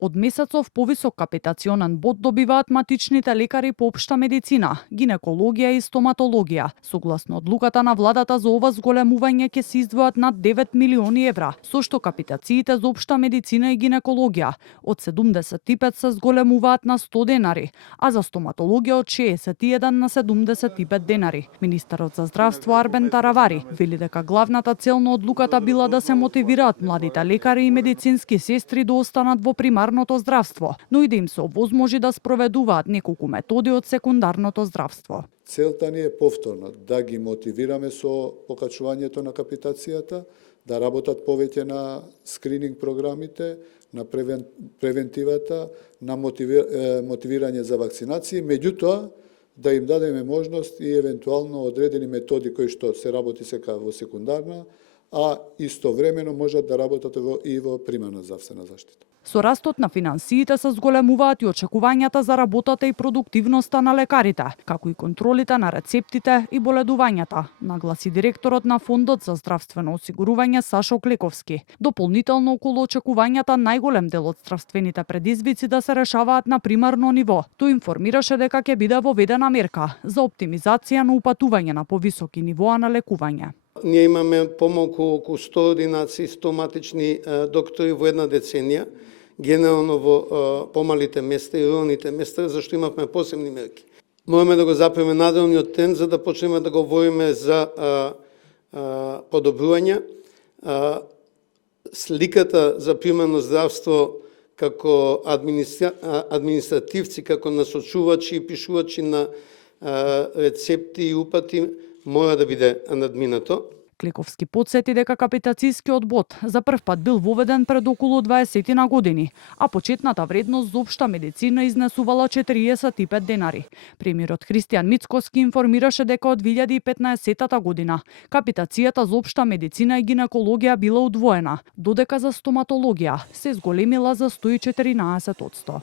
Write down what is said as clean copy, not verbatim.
Од месецов повисок капитационен бод добиваат матичните лекари по општа медицина, гинекологија и стоматологија. Согласно одлуката на владата за ова зголемување ќе се издвојат над 9 милиони евра, со што капитациите за општа медицина и гинекологија од 75 се зголемуваат на 100 денари, а за стоматологија од 61 на 75 денари. Министерот за здравство Арбен Таравари вели дека главната цел на одлуката била да се мотивираат младите лекари и медицински сестри да останат во примарното здравство, но и да им се овозможи да спроведуваат неколку методи од секундарното здравство. Целта ни е повторно да ги мотивираме со покачувањето на капитацијата, да работат повеќе на скрининг програмите, на превентивата, на мотивирање за вакцинации, меѓутоа да им дадеме можност и евентуално одредени методи кои што се работи сега во секундарна, а истовремено можат да работат и во примарна здравствена заштита. Со растот на финансиите се зголемуваат и очекувањата за работата и продуктивноста на лекарите, како и контролите на рецептите и боледувањата, нагласи директорот на Фондот за здравствено осигурување Сашо Клековски. Дополнително околу очекувањата најголем дел од здравствените предизвици да се решаваат на примарно ниво. Тој информираше дека ќе биде воведена мерка за оптимизација на упатување на повисоки нивоа на лекување. Ние имаме помалку околу 100 ординации стоматични доктори во една деценија, генерално во помалите места и руралните места, зашто имавме посебни мерки. Мораме да го запреме наделниот тренд за да почнеме да говориме за подобрување. Сликата за примерно здравство како административци, како насочувачи и пишувачи на рецепти и упати мора да биде надминато. Клековски потсети дека капитацискиот бод за прв пат бил воведен пред околу 20 на години, а почетната вредност за општа медицина изнесувала 45 денари. Премиерот Христијан Мицкоски информираше дека од 2015 година капитацијата за општа медицина и гинекологија била удвоена, додека за стоматологија се зголемила за 114%.